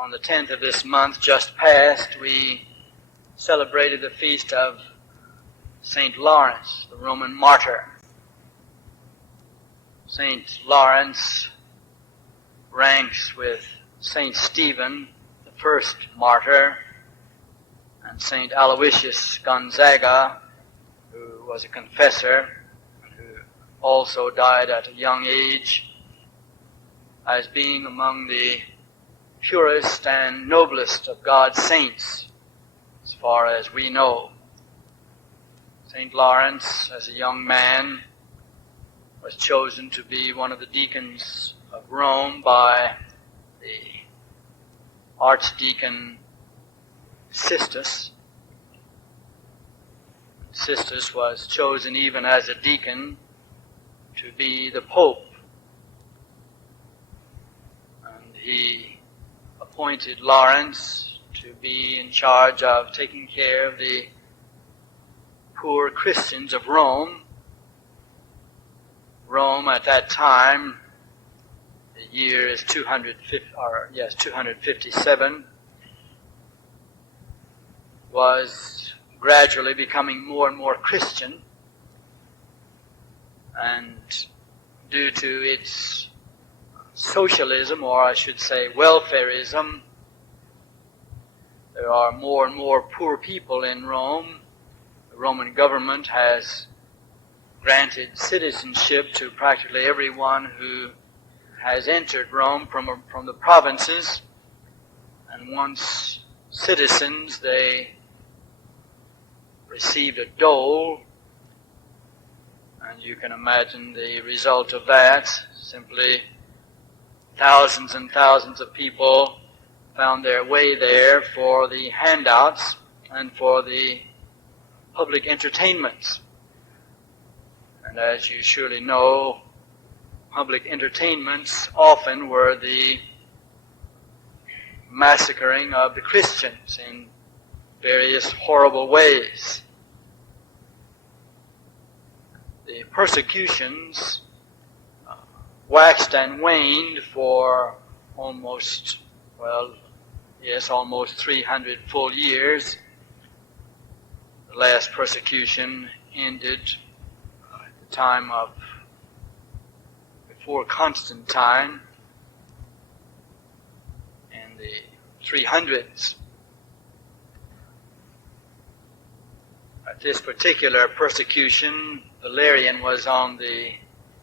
On the 10th of this month just past, we celebrated the feast of St. Lawrence, the Roman martyr. St. Lawrence ranks with St. Stephen, the first martyr, and St. Aloysius Gonzaga, who was a confessor, and who also died at a young age, as being among the purest and noblest of God's saints, as far as we know. St. Lawrence, as a young man, was chosen to be one of the deacons of Rome by the Archdeacon Sistus. Sistus was chosen even as a deacon to be the Pope. And he appointed Lawrence to be in charge of taking care of the poor Christians of Rome. Rome at that time, the year is 257, was gradually becoming more and more Christian, and due to its socialism, or I should say welfarism, there are more and more poor people in Rome. The Roman government has granted citizenship to practically everyone who has entered Rome from the provinces, and once citizens, they received a dole, and you can imagine the result of that. Simply thousands and thousands of people found their way there for the handouts and for the public entertainments. And as you surely know, public entertainments often were the massacring of the Christians in various horrible ways. The persecutions waxed and waned for almost 300 full years. The last persecution ended at the time of before Constantine in the 300s. At this particular persecution, Valerian was on the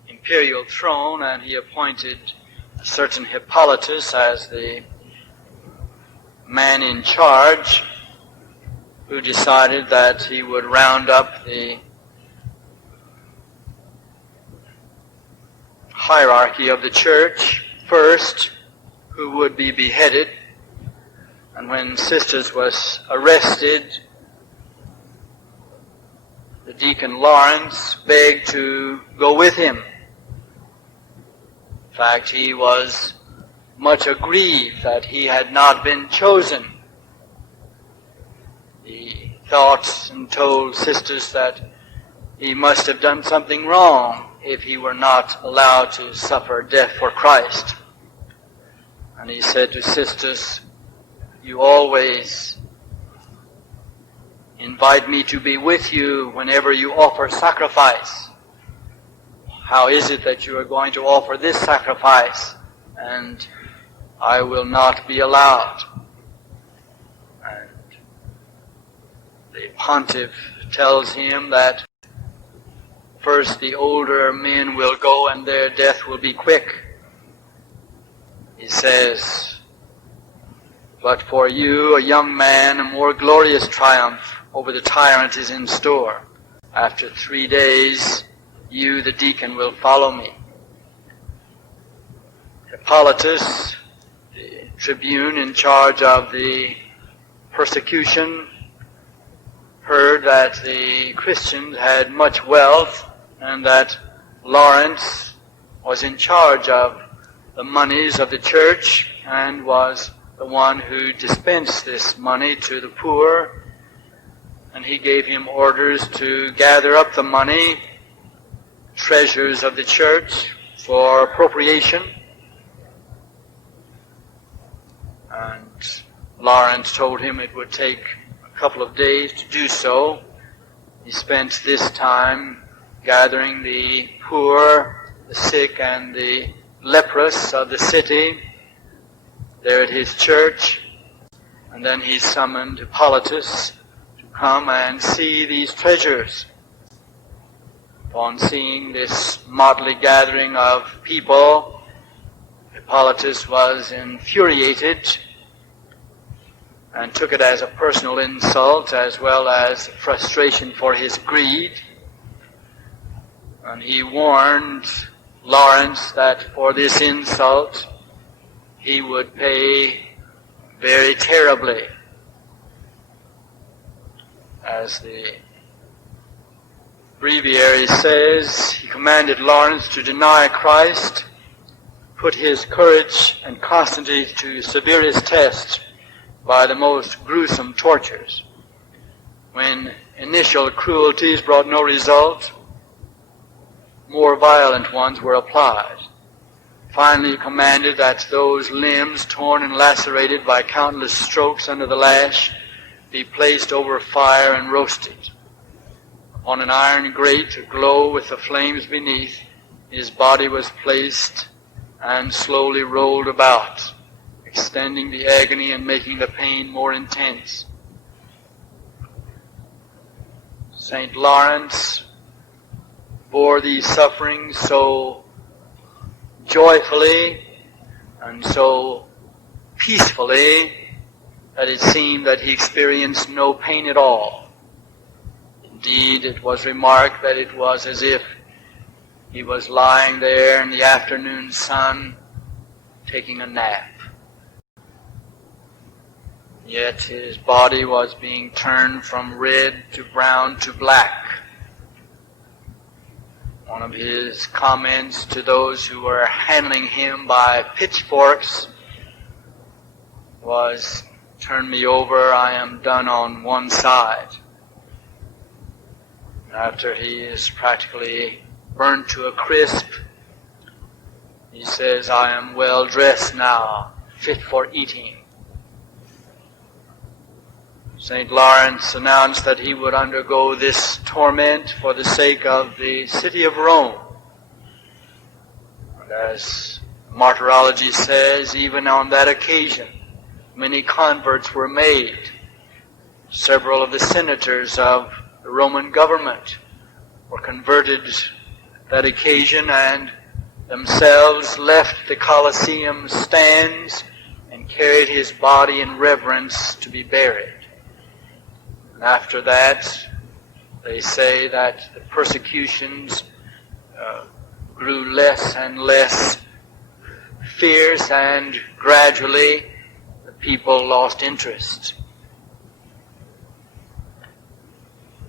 imperial throne, and he appointed a certain Hippolytus as the man in charge, who decided that he would round up the hierarchy of the church first, who would be beheaded. And when Sistus was arrested, the deacon Lawrence begged to go with him. In fact, he was much aggrieved that he had not been chosen. He thought and told Sistus that he must have done something wrong if he were not allowed to suffer death for Christ. And he said to Sistus, "You always invite me to be with you whenever you offer sacrifice. How is it that you are going to offer this sacrifice and I will not be allowed?" And the pontiff tells him that first the older men will go and their death will be quick. He says, "But for you, a young man, a more glorious triumph over the tyrant is in store. After 3 days, you, the deacon, will follow me." Hippolytus, the tribune in charge of the persecution, heard that the Christians had much wealth and that Lawrence was in charge of the monies of the church and was the one who dispensed this money to the poor. And he gave him orders to gather up the money, treasures of the church, for appropriation. And Lawrence told him it would take a couple of days to do so. He spent this time gathering the poor, the sick, and the leprous of the city there at his church. And then he summoned Hippolytus to come and see these treasures. Upon seeing this motley gathering of people, Hippolytus was infuriated and took it as a personal insult as well as frustration for his greed. And he warned Lawrence that for this insult he would pay very terribly. As the breviary says, he commanded Lawrence to deny Christ, put his courage and constancy to severest test by the most gruesome tortures. When initial cruelties brought no result, more violent ones were applied. Finally, he commanded that those limbs torn and lacerated by countless strokes under the lash be placed over fire and roasted. On an iron grate aglow with the flames beneath, his body was placed and slowly rolled about, extending the agony and making the pain more intense. St. Lawrence bore these sufferings so joyfully and so peacefully that it seemed that he experienced no pain at all. Indeed, it was remarked that it was as if he was lying there in the afternoon sun taking a nap. Yet his body was being turned from red to brown to black. One of his comments to those who were handling him by pitchforks was, "Turn me over, I am done on one side." After he is practically burnt to a crisp, he says, "I am well dressed now, fit for eating." St. Lawrence announced that he would undergo this torment for the sake of the city of Rome. And as martyrology says, even on that occasion, many converts were made. Several of the senators of the Roman government were converted that occasion and themselves left the Colosseum stands and carried his body in reverence to be buried. And after that, they say that the persecutions grew less and less fierce, and gradually the people lost interest.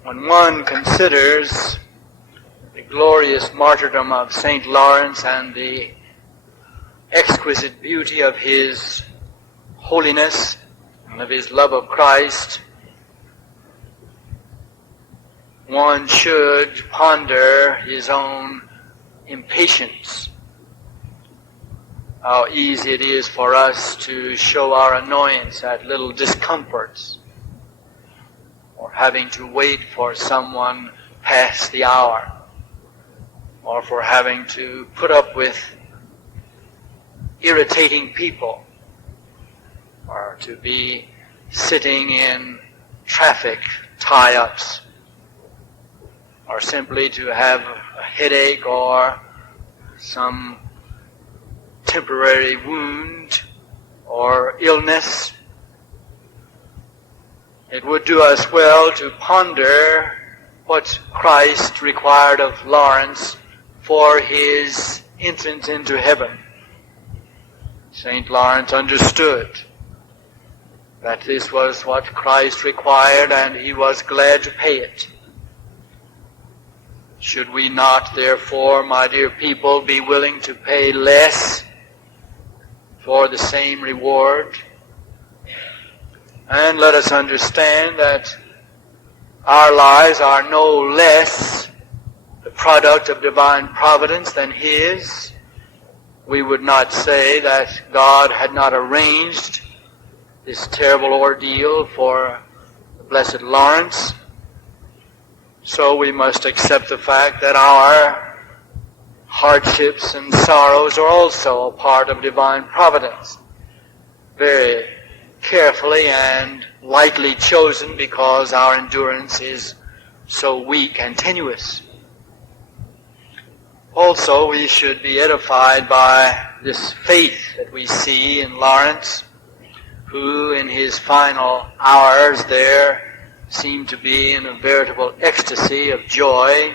When one considers the glorious martyrdom of St. Lawrence and the exquisite beauty of his holiness and of his love of Christ, one should ponder his own impatience. How easy it is for us to show our annoyance at little discomforts, or having to wait for someone past the hour, or for having to put up with irritating people, or to be sitting in traffic tie-ups, or simply to have a headache or some temporary wound or illness. It would do us well to ponder what Christ required of Lawrence for his entrance into heaven. St. Lawrence understood that this was what Christ required, and he was glad to pay it. Should we not, therefore, my dear people, be willing to pay less for the same reward? And let us understand that our lives are no less the product of divine providence than his. We would not say that God had not arranged this terrible ordeal for the Blessed Lawrence, so we must accept the fact that our hardships and sorrows are also a part of divine providence, very carefully and lightly chosen because our endurance is so weak and tenuous. Also, we should be edified by this faith that we see in Lawrence, who in his final hours there seemed to be in a veritable ecstasy of joy.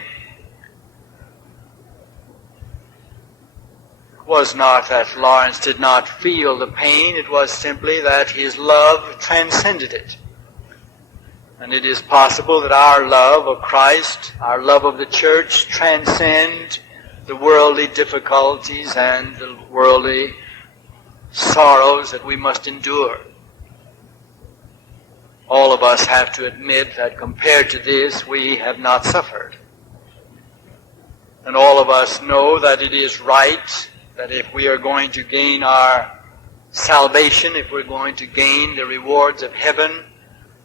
It was not that Lawrence did not feel the pain, it was simply that his love transcended it. And it is possible that our love of Christ, our love of the church, transcend the worldly difficulties and the worldly sorrows that we must endure. All of us have to admit that compared to this, we have not suffered. And all of us know that it is right that if we are going to gain our salvation, if we're going to gain the rewards of heaven,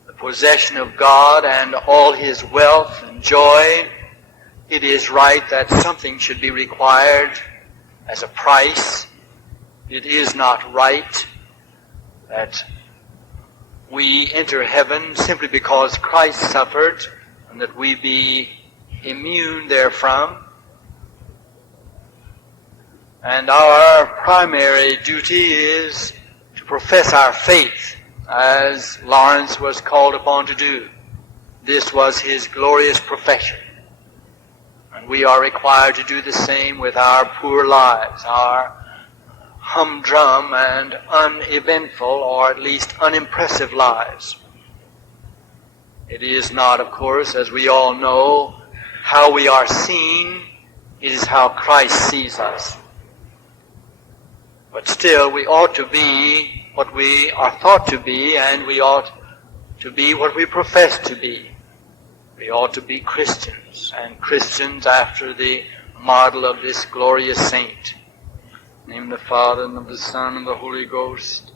the possession of God and all His wealth and joy, it is right that something should be required as a price. It is not right that we enter heaven simply because Christ suffered and that we be immune therefrom. And our primary duty is to profess our faith, as Lawrence was called upon to do. This was his glorious profession. And we are required to do the same with our poor lives, our humdrum and uneventful, or at least unimpressive lives. It is not, of course, as we all know, how we are seen, it is how Christ sees us. But still, we ought to be what we are thought to be, and we ought to be what we profess to be. We ought to be Christians, and Christians after the model of this glorious saint. In the name of the Father, and of the Son, and of the Holy Ghost.